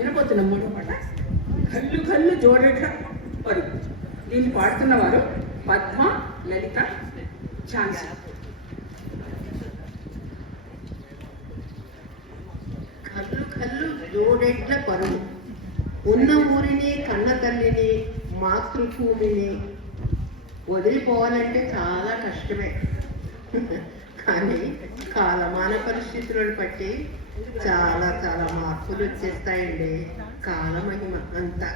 వినపోతున్న మూడో పాట కళ్ళు కళ్ళు జోడెట్ల పరుగు. దీన్ని పాడుతున్నవారు పద్మ, లలిత, ఝాన్సీ. కళ్ళు కళ్ళు జోడెట్ల పరుగు, ఉన్న ఊరిని కన్న తల్లిని మాతృభూమిని వదిలిపోవాలంటే చాలా కష్టమే. కానీ కాలమాన పరిస్థితులను బట్టి చాలా చాలా మార్పులు వచ్చేస్తాయండి. కాలమహిమ అంతా.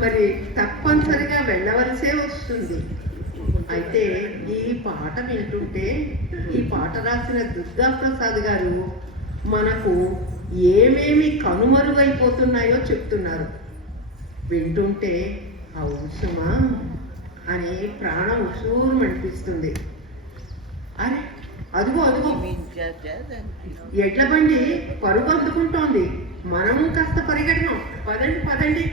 మరి తప్పనిసరిగా వెళ్ళవలసే వస్తుంది. అయితే ఈ పాట వింటుంటే, ఈ పాట రాసిన దుర్గా ప్రసాద్ గారు మనకు ఏమేమి కనుమరుగైపోతున్నాయో చెప్తున్నారు. వింటుంటే అవసరమా అని ప్రాణం ఉసూరు అనిపిస్తుంది. అరే అదిగో అదిగో ఎడ్ల బండి పరుగు అందుకుంటోంది. మనము కాస్త పరిగెడదాం. పదండి పదండి.